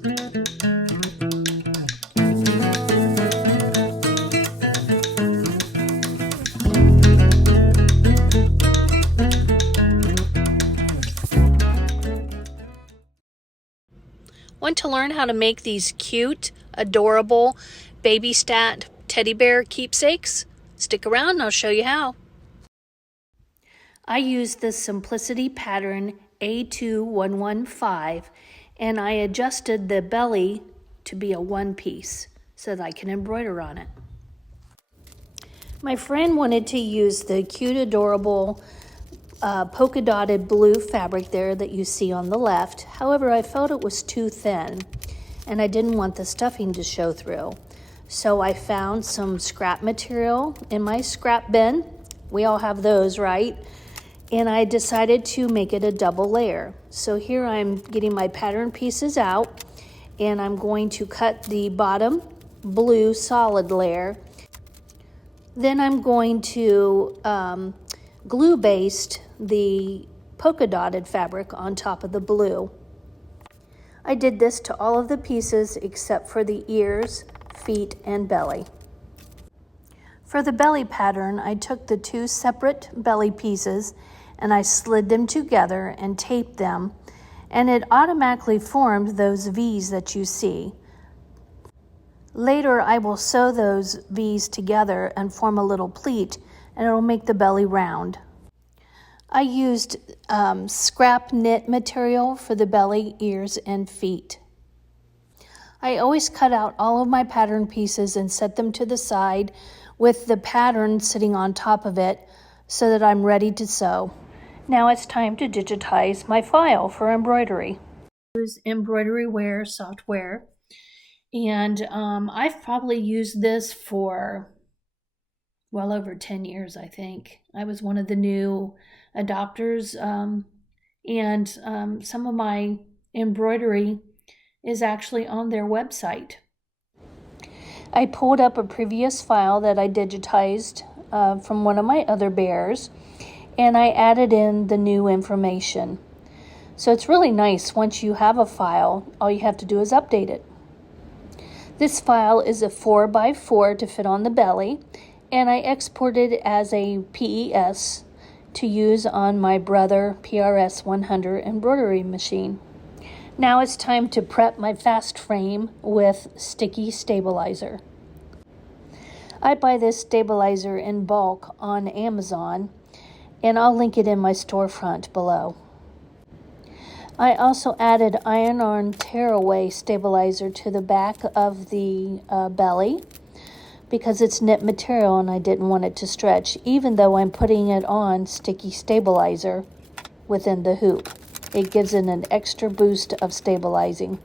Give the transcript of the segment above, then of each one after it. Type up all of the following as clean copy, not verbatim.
Want to learn how to make these cute, adorable baby stat teddy bear keepsakes? Stick around and I'll show you how. I used the Simplicity pattern A2115 and I adjusted the belly to be a one piece so that I can embroider on it. My friend wanted to use the cute, adorable polka dotted blue fabric there that you see on the left. However, I felt it was too thin and I didn't want the stuffing to show through. So I found some scrap material in my scrap bin. We all have those, right? And I decided to make it a double layer. So here I'm getting my pattern pieces out and I'm going to cut the bottom blue solid layer. Then I'm going to glue baste the polka dotted fabric on top of the blue. I did this to all of the pieces except for the ears, feet, and belly. For the belly pattern, I took the two separate belly pieces and I slid them together and taped them, and it automatically formed those V's that you see. Later, I will sew those V's together and form a little pleat, and it'll make the belly round. I used scrap knit material for the belly, ears, and feet. I always cut out all of my pattern pieces and set them to the side with the pattern sitting on top of it so that I'm ready to sew. Now it's time to digitize my file for embroidery. I use Embroidery software, and I've probably used this for well over 10 years, I think. I was one of the new adopters, and some of my embroidery is actually on their website. I pulled up a previous file that I digitized from one of my other bears, and I added in the new information. So it's really nice. Once you have a file, all you have to do is update it. This file is a 4x4 to fit on the belly, and I exported it as a PES to use on my Brother PRS100 Embroidery Machine. Now it's time to prep my fast frame with sticky stabilizer. I buy this stabilizer in bulk on Amazon, and I'll link it in my storefront below. I also added iron-on tearaway stabilizer to the back of the belly because it's knit material and I didn't want it to stretch, even though I'm putting it on sticky stabilizer within the hoop. It gives it an extra boost of stabilizing.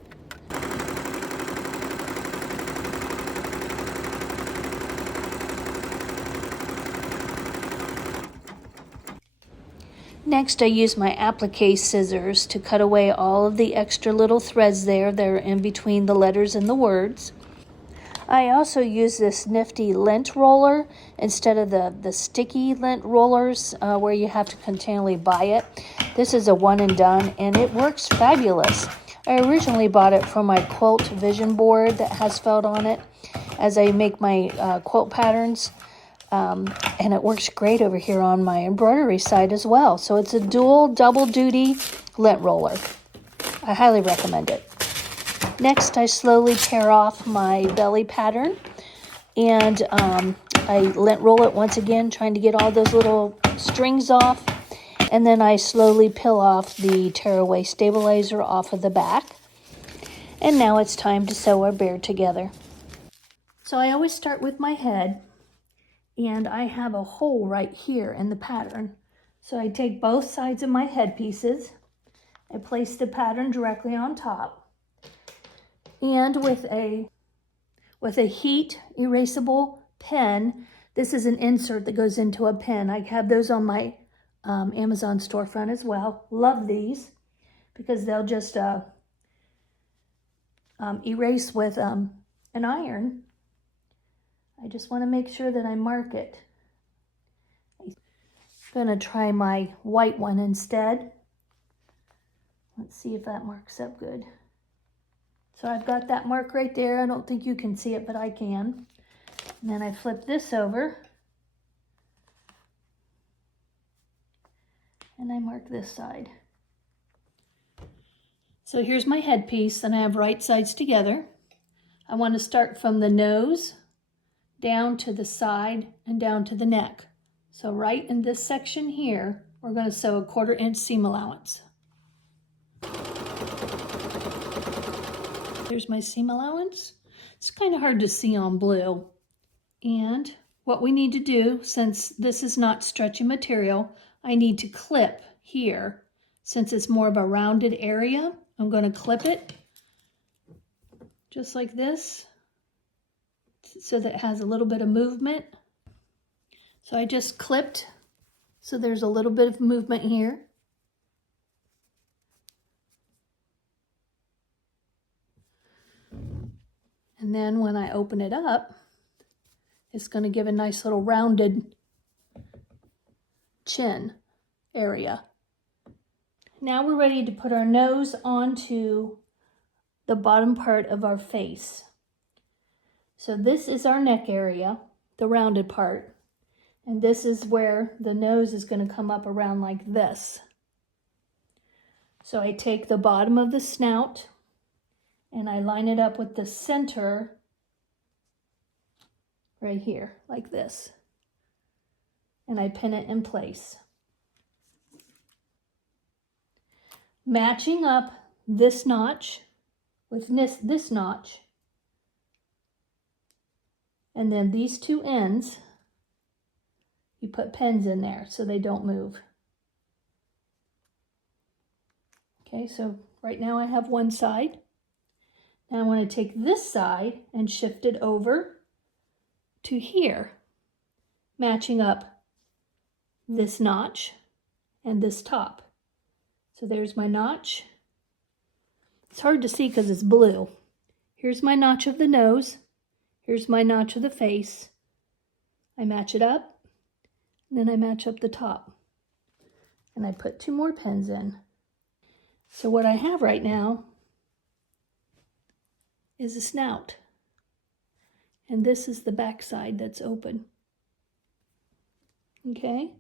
Next, I use my applique scissors to cut away all of the extra little threads there that are in between the letters and the words. I also use this nifty lint roller instead of the sticky lint rollers where you have to continually buy it. This is a one and done, and it works fabulous. I originally bought it for my quilt vision board that has felt on it as I make my quilt patterns. And it works great over here on my embroidery side as well. So it's a double duty lint roller. I highly recommend it. Next, I slowly tear off my belly pattern, and I lint roll it once again, trying to get all those little strings off. And then I slowly peel off the tearaway stabilizer off of the back. And now it's time to sew our bear together. So I always start with my head. And I have a hole right here in the pattern. So I take both sides of my head pieces, I place the pattern directly on top, and with a heat erasable pen, this is an insert that goes into a pen. I have those on my Amazon storefront as well. Love these because they'll just erase with an iron. I just want to make sure that I mark it. I'm going to try my white one instead. Let's see if that marks up good. So I've got that mark right there. I don't think you can see it, but I can. And then I flip this over and I mark this side. So here's my headpiece, and I have right sides together. I want to start from the nose down to the side and down to the neck. So right in this section here, we're going to sew a 1/4 inch seam allowance. Here's my seam allowance. It's kind of hard to see on blue. And what we need to do, since this is not stretchy material, I need to clip here. Since it's more of a rounded area, I'm going to clip it just like this so that it has a little bit of movement. So I just clipped so there's a little bit of movement here. And then when I open it up, it's going to give a nice little rounded chin area. Now we're ready to put our nose onto the bottom part of our face. So this is our neck area, the rounded part, and this is where the nose is going to come up around like this. So I take the bottom of the snout and I line it up with the center right here, like this. And I pin it in place. Matching up this notch with this notch, and then these two ends, you put pins in there so they don't move. Okay, so right now I have one side. Now I want to take this side and shift it over to here, matching up this notch and this top. So there's my notch. It's hard to see because it's blue. Here's my notch of the nose. Here's my notch of the face. I match it up, and then I match up the top. And I put 2 more pins in. So what I have right now is a snout. And this is the back side that's open. Okay?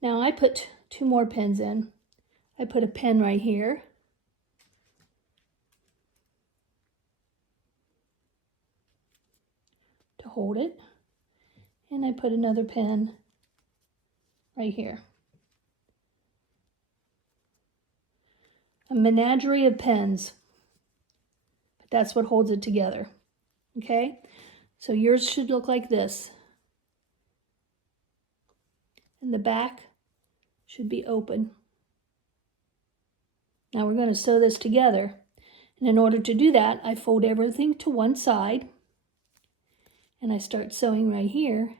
Now I put 2 more pins in. I put a pin right here. To hold it. And I put another pin right here. A menagerie of pins. But that's what holds it together. Okay? So yours should look like this. And the back should be open. Now we're going to sew this together. And in order to do that, I fold everything to one side. And I start sewing right here.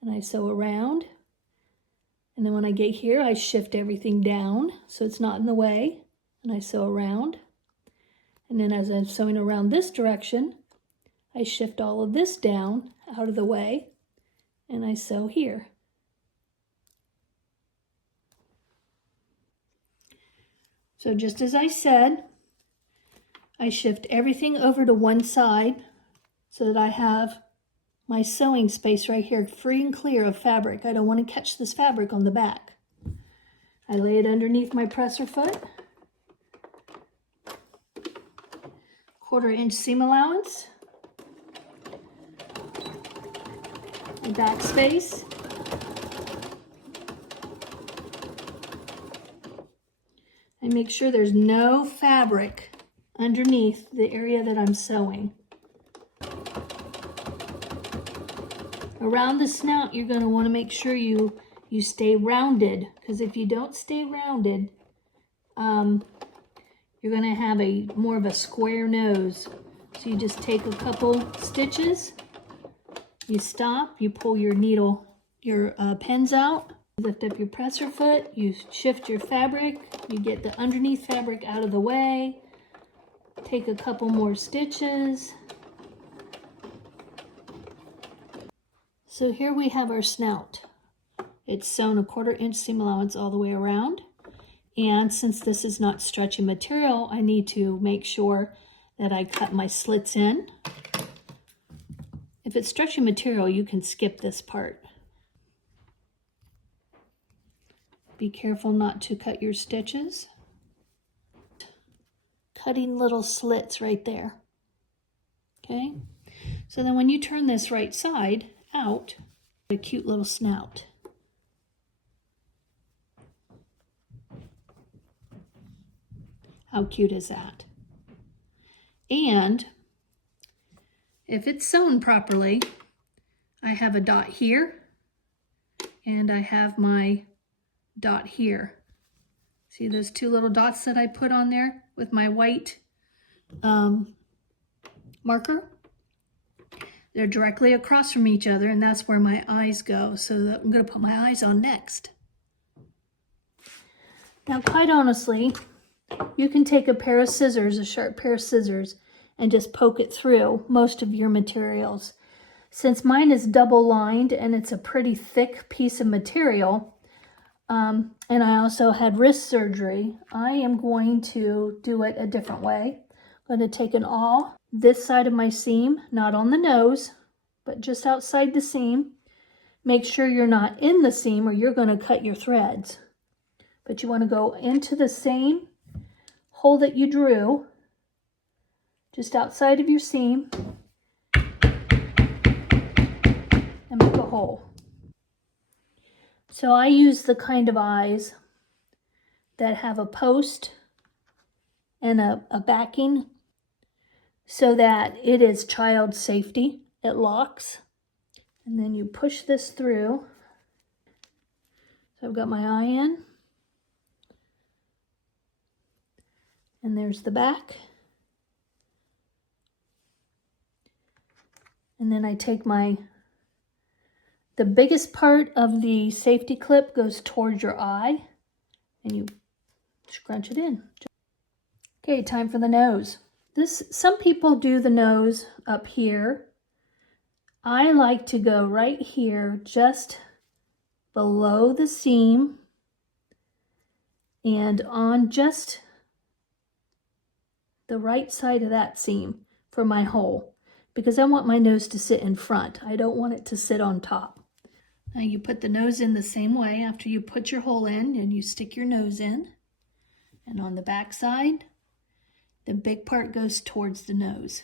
And I sew around. And then when I get here, I shift everything down so it's not in the way. And I sew around. And then as I'm sewing around this direction, I shift all of this down out of the way. And I sew here. So just as I said, I shift everything over to one side so that I have my sewing space right here free and clear of fabric. I don't want to catch this fabric on the back. I lay it underneath my presser foot. 1/4 inch seam allowance. The back space. I make sure there's no fabric underneath the area that I'm sewing. Around the snout, you're going to want to make sure you stay rounded, because if you don't stay rounded, you're going to have more of a square nose. So you just take a couple stitches, you stop, you pull your needle, your pins out, lift up your presser foot, you shift your fabric, you get the underneath fabric out of the way, take a couple more stitches. So here we have our snout. It's sewn a 1/4 inch seam allowance all the way around. And since this is not stretchy material, I need to make sure that I cut my slits in. If it's stretchy material, you can skip this part. Be careful not to cut your stitches. Cutting little slits right there. Okay, so then when you turn this right side out, a cute little snout. How cute is that? And if it's sewn properly, I have a dot here and I have my dot here. See those two little dots that I put on there with my white marker? They're directly across from each other, and that's where my eyes go. So I'm going to put my eyes on next. Now, quite honestly, you can take a pair of scissors, a sharp pair of scissors, and just poke it through most of your materials. Since mine is double lined and it's a pretty thick piece of material, and I also had wrist surgery, I am going to do it a different way. I'm going to take an awl, this side of my seam, not on the nose, but just outside the seam. Make sure you're not in the seam or you're going to cut your threads. But you want to go into the same hole that you drew, just outside of your seam, and make a hole. So I use the kind of eyes that have a post and a backing so that it is child safety. It locks. And then you push this through. So I've got my eye in. And there's the back. And then I take the biggest part of the safety clip goes towards your eye, and you scrunch it in. Okay, time for the nose. Some people do the nose up here. I like to go right here, just below the seam, and on just the right side of that seam for my hole, because I want my nose to sit in front. I don't want it to sit on top. Now you put the nose in the same way after you put your hole in, and you stick your nose in. And on the back side, the big part goes towards the nose.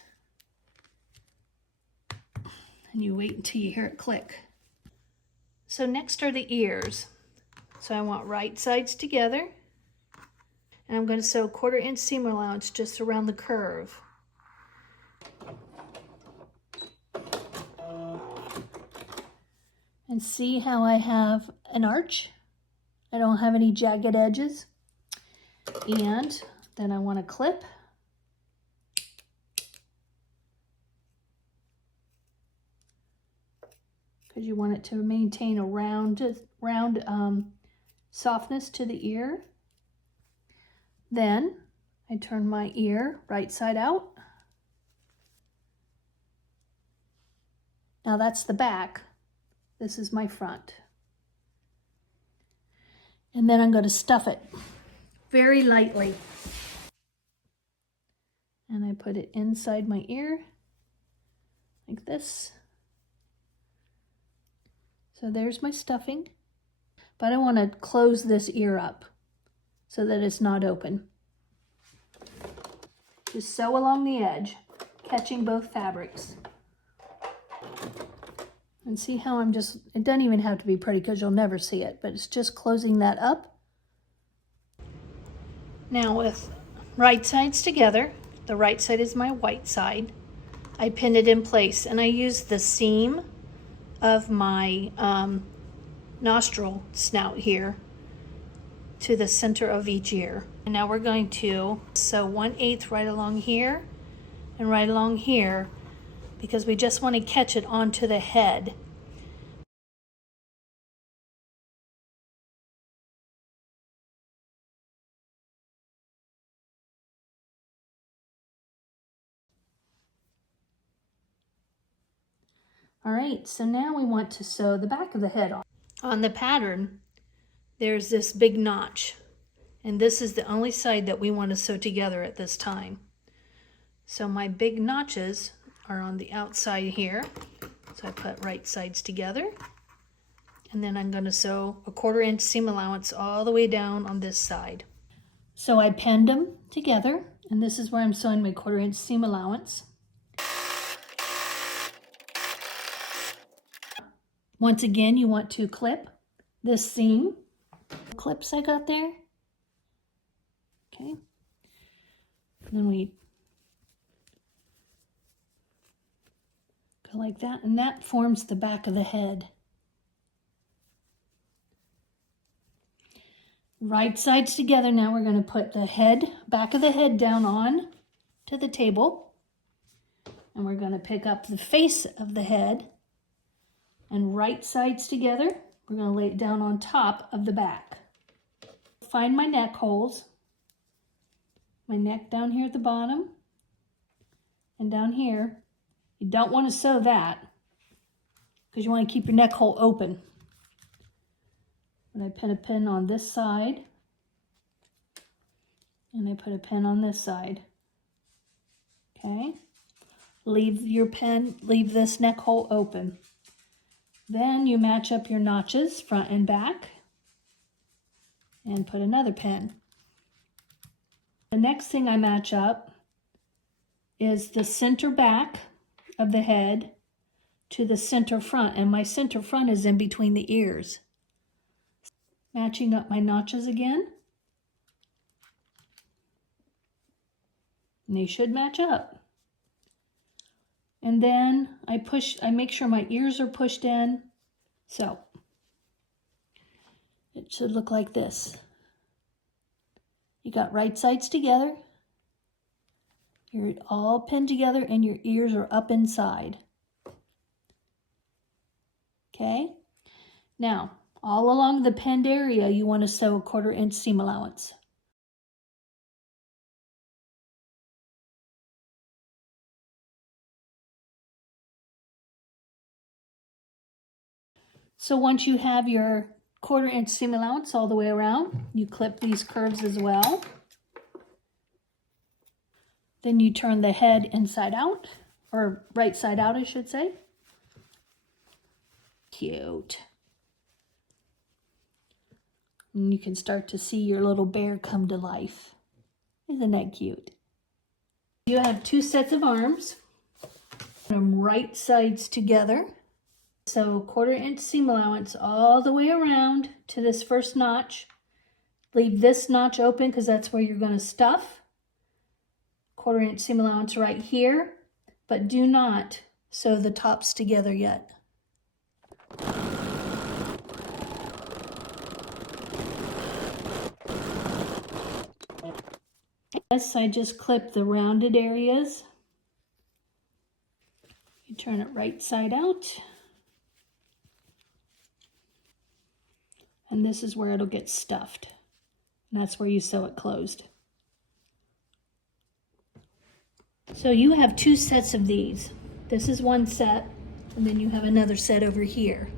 And you wait until you hear it click. So next are the ears. So I want right sides together. And I'm going to sew 1/4 inch seam allowance just around the curve. And see how I have an arch? I don't have any jagged edges. And then I want to clip. Because you want it to maintain a round softness to the ear. Then I turn my ear right side out. Now that's the back. This is my front. And then I'm going to stuff it very lightly. And I put it inside my ear like this. So there's my stuffing. But I want to close this ear up so that it's not open. Just sew along the edge, catching both fabrics. And see how it doesn't even have to be pretty because you'll never see it, but it's just closing that up. Now with right sides together, the right side is my white side, I pin it in place, and I use the seam of my nostril snout here to the center of each ear. And now we're going to sew 1/8 right along here and right along here, because we just want to catch it onto the head. All right, so now we want to sew the back of the head on. On the pattern, there's this big notch, And this is the only side that we want to sew together at this time. So my big notches are on the outside here. So I put right sides together. And then I'm going to sew a 1/4 inch seam allowance all the way down on this side. So I pinned them together, and this is where I'm sewing my 1/4 inch seam allowance. Once again, you want to clip this seam. Clips I got there. Okay. And then we go like that, and that forms the back of the head. Right sides together. Now we're going to put the head, back of the head down on to the table. And we're going to pick up the face of the head, and right sides together. We're going to lay it down on top of the back. Find my neck holes. My neck down here at the bottom and down here. You don't want to sew that because you want to keep your neck hole open. And I put a pin on this side, and I put a pin on this side. Okay, leave your pin, leave this neck hole open. Then you match up your notches front and back and put another pin. The next thing I match up is the center back of the head to the center front, and my center front is in between the ears. Matching up my notches again. And they should match up. And then I make sure my ears are pushed in. So it should look like this. You got right sides together. You're all pinned together and your ears are up inside. Okay? Now, all along the pinned area, you want to sew a 1/4 inch seam allowance. So once you have your 1/4 inch seam allowance all the way around, you clip these curves as well. Then you turn the head inside out, or right side out, I should say. Cute. And you can start to see your little bear come to life. Isn't that cute? You have 2 sets of arms. Put them right sides together. So 1/4 inch seam allowance all the way around to this first notch. Leave this notch open because that's where you're going to stuff. 1/4 inch seam allowance right here, but do not sew the tops together yet. Yes, I just clip the rounded areas. You turn it right side out. And this is where it'll get stuffed. And that's where you sew it closed. So you have 2 sets of these. This is one set, and then you have another set over here.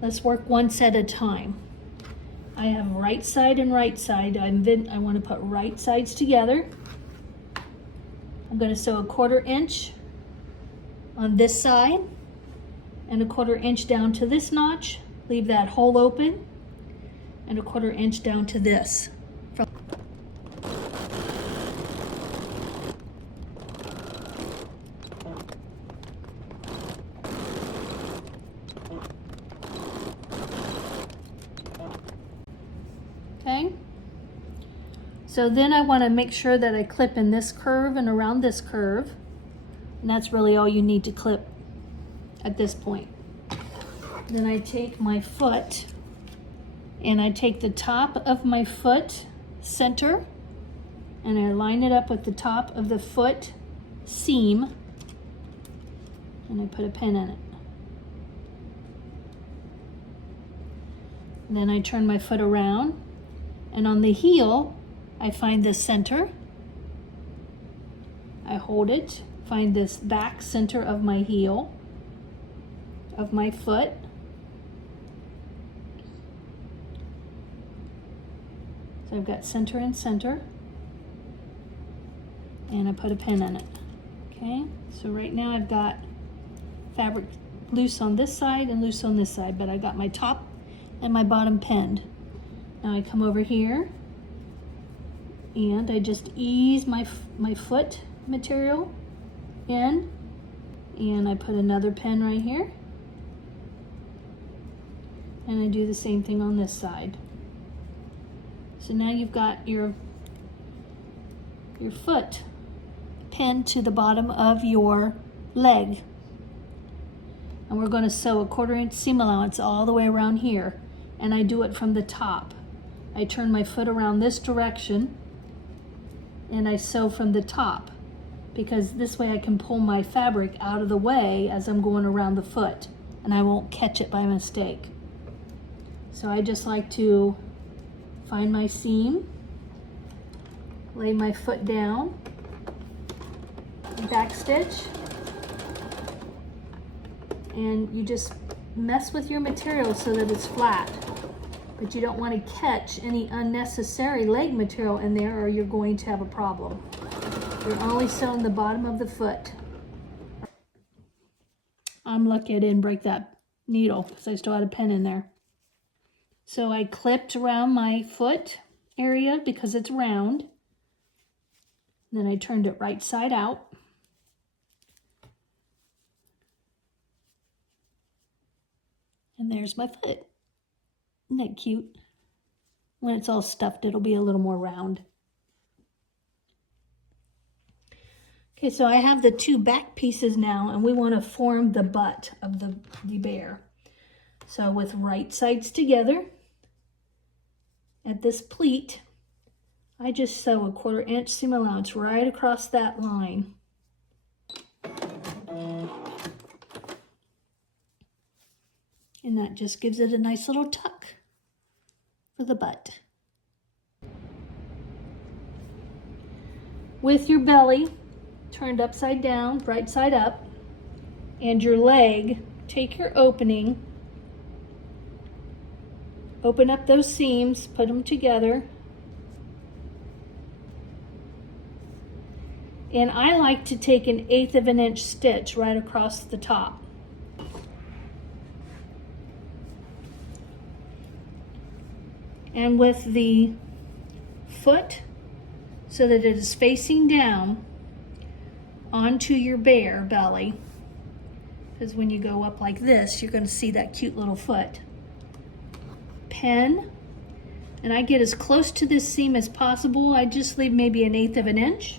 Let's work one set at a time. I have right side and right side. I want to put right sides together. I'm going to sew a 1/4 inch on this side and a 1/4 inch down to this notch. Leave that hole open, and a 1/4 inch down to this. Okay, so then I want to make sure that I clip in this curve and around this curve, and that's really all you need to clip at this point. Then I take my foot and I take the top of my foot center and I line it up with the top of the foot seam, and I put a pin in it. And then I turn my foot around, and on the heel I find the center. I hold it, find this back center of my heel of my foot. So I've got center and center, and I put a pin in it. Okay, so right now I've got fabric loose on this side and loose on this side, but I got my top and my bottom pinned. Now I come over here and I just ease my foot material in, and I put another pin right here, and I do the same thing on this side. So now you've got your foot pinned to the bottom of your leg. And we're going to sew a 1/4 inch seam allowance all the way around here, and I do it from the top. I turn my foot around this direction and I sew from the top, because this way I can pull my fabric out of the way as I'm going around the foot and I won't catch it by mistake. So I just like to find my seam, lay my foot down, back stitch, and you just mess with your material so that it's flat. But you don't want to catch any unnecessary leg material in there, or you're going to have a problem. You're only sewing the bottom of the foot. I'm lucky I didn't break that needle because I still had a pin in there. So I clipped around my foot area because it's round. Then I turned it right side out. And there's my foot. Isn't that cute? When it's all stuffed, it'll be a little more round. Okay, so I have the 2 back pieces now, and we want to form the butt of the bear. So with right sides together, at this pleat, I just sew a 1/4 inch seam allowance right across that line. And that just gives it a nice little tuck for the butt. With your belly turned upside down, right side up, and your leg, take your opening, open up those seams, put them together. And I like to take an 1/8 of an inch stitch right across the top. And with the foot, so that it is facing down onto your bear belly, because when you go up like this, you're going to see that cute little foot. Pin, and I get as close to this seam as possible. I just leave maybe an 1/8 of an inch,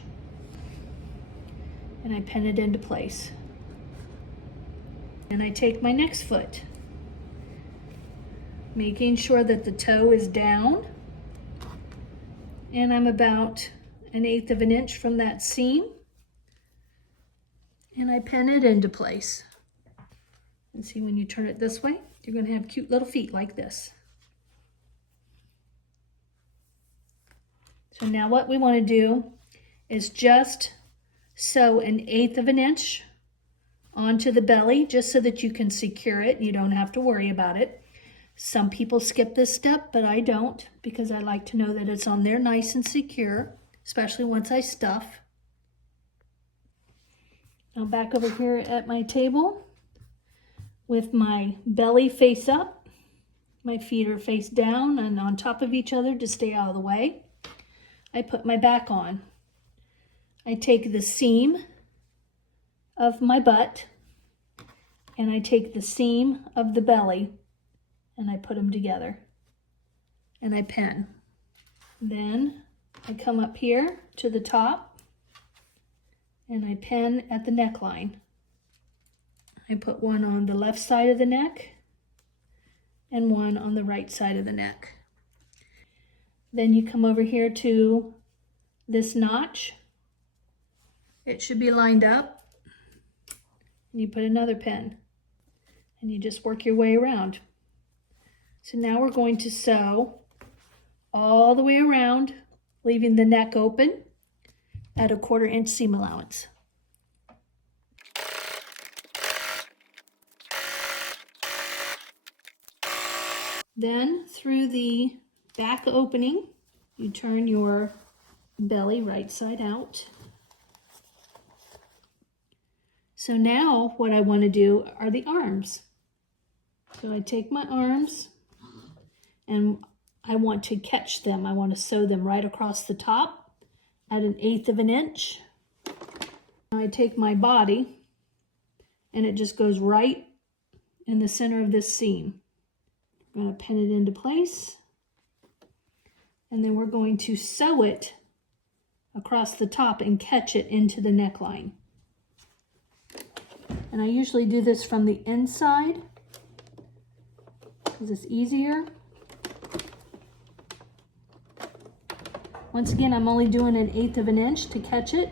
and I pin it into place. And I take my next foot, making sure that the toe is down, and I'm about an 1/8 of an inch from that seam, and I pin it into place. And see, when you turn it this way, you're going to have cute little feet like this. So now what we want to do is just sew an 1/8 of an inch onto the belly, just so that you can secure it and you don't have to worry about it. Some people skip this step, but I don't, because I like to know that it's on there nice and secure, especially once I stuff. Now back over here at my table with my belly face up, my feet are face down and on top of each other to stay out of the way. I put my back on. I take the seam of my butt and I take the seam of the belly and I put them together and I pin. Then I come up here to the top and I pin at the neckline. I put one on the left side of the neck and one on the right side of the neck. Then you come over here to this notch. It should be lined up. And you put another pin. And you just work your way around. So now we're going to sew all the way around, leaving the neck open at a 1/4 inch seam allowance. Then through the back opening, You turn your belly right side out. So now what I want to do are the arms. So I take my arms and I want to catch them. I want to sew them right across the top at 1/8 of an inch. I take my body and it just goes right in the center of this seam. I'm going to pin it into place, and then we're going to sew it across the top and catch it into the neckline. And I usually do this from the inside because it's easier. Once again, I'm only doing 1/8 of an inch to catch it.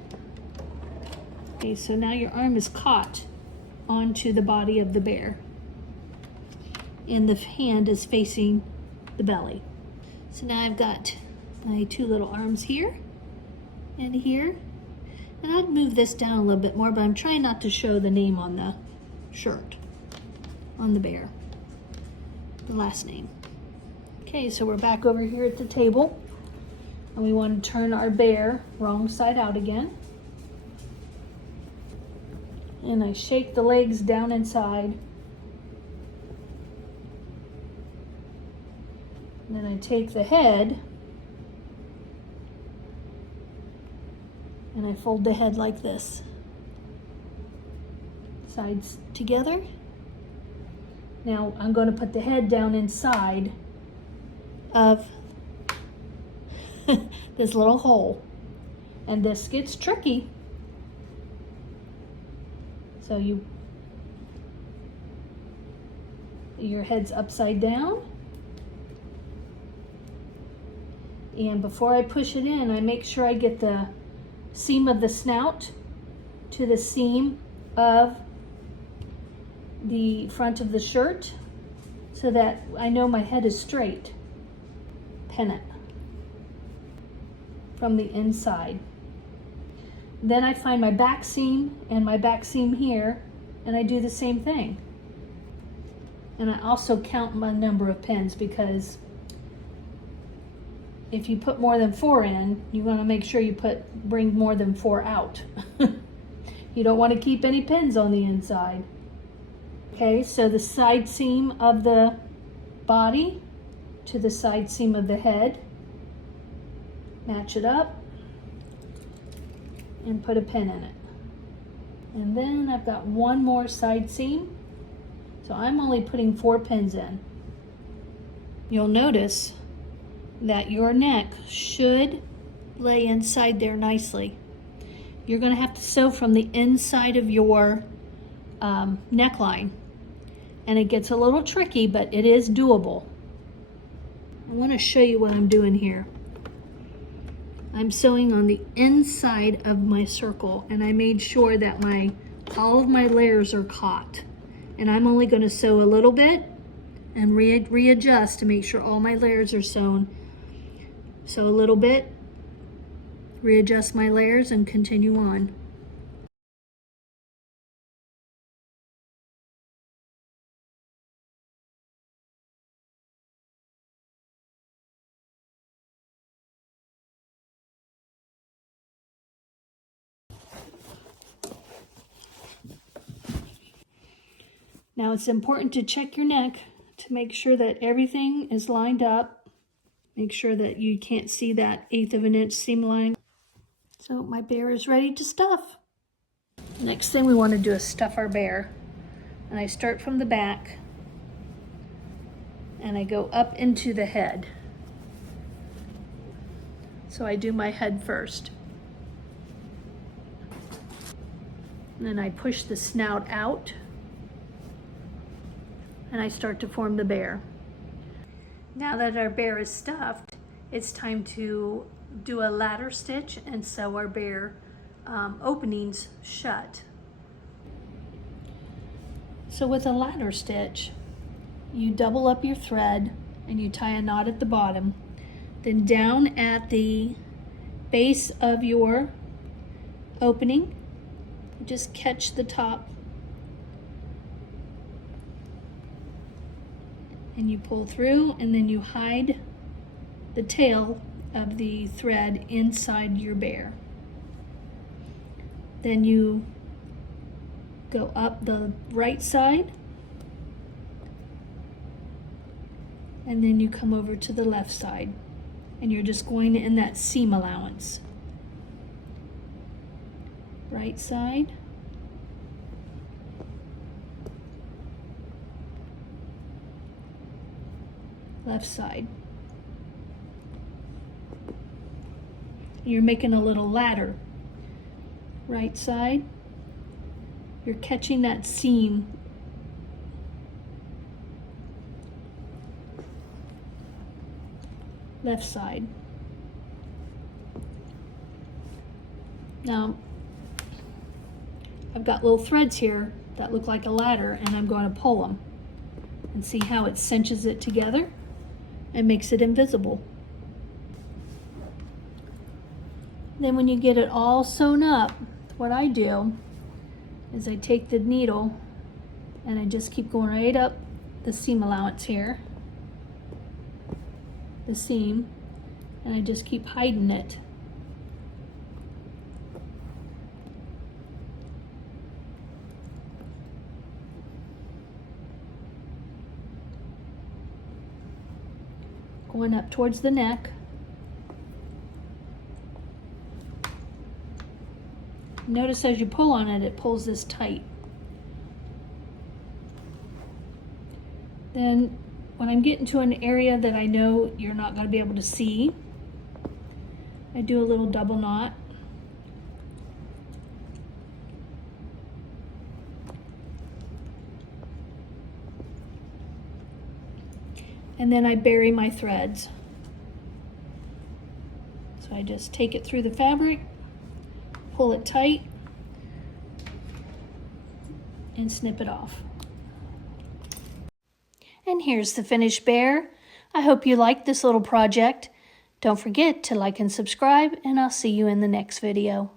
Okay, so now your arm is caught onto the body of the bear, and the hand is facing the belly. So now I've got my 2 little arms here and here. And I'd move this down a little bit more, but I'm trying not to show the name on the shirt, on the bear, the last name. Okay, so we're back over here at the table, and we want to turn our bear wrong side out again. And I shake the legs down inside. And then I take the head and I fold the head like this. Sides together. Now I'm going to put the head down inside of this little hole. And this gets tricky. So your head's upside down. And before I push it in, I make sure I get the seam of the snout to the seam of the front of the shirt so that I know my head is straight. Pin it from the inside. Then I find my back seam and my back seam here, and I do the same thing. And I also count my number of pins, because if you put more than 4 in, you want to make sure you bring more than 4 out. You don't want to keep any pins on the inside. Okay, so the side seam of the body to the side seam of the head, match it up and put a pin in it. And then I've got 1 more side seam, so I'm only putting 4 pins in. You'll notice that your neck should lay inside there nicely. You're going to have to sew from the inside of your neckline, and it gets a little tricky, but it is doable. I want to show you what I'm doing here. I'm sewing on the inside of my circle, and I made sure that all of my layers are caught. And I'm only going to sew a little bit and readjust to make sure all my layers are sewn. Sew a little bit, readjust my layers, and continue on. Now it's important to check your neck to make sure that everything is lined up. Make sure that you can't see that 1/8 of an inch seam line. So my bear is ready to stuff. Next thing we want to do is stuff our bear. And I start from the back and I go up into the head. So I do my head first. And then I push the snout out and I start to form the bear. Now that our bear is stuffed, it's time to do a ladder stitch and sew our bear openings shut. So with a ladder stitch, you double up your thread and you tie a knot at the bottom. Then down at the base of your opening, just catch the top and you pull through, and then you hide the tail of the thread inside your bear. Then you go up the right side, and then you come over to the left side, and you're just going in that seam allowance. Right side, left side. You're making a little ladder. Right side, you're catching that seam. Left side. Now, I've got little threads here that look like a ladder, and I'm going to pull them and see how it cinches it together and makes it invisible. Then when you get it all sewn up, what I do is I take the needle and I just keep going right up the seam allowance here, the seam, and I just keep hiding it. Going up towards the neck. Notice as you pull on it, it pulls this tight. Then when I'm getting to an area that I know you're not going to be able to see, I do a little double knot. And then I bury my threads. So I just take it through the fabric, pull it tight, and snip it off. And here's the finished bear. I hope you liked this little project. Don't forget to like and subscribe, and I'll see you in the next video.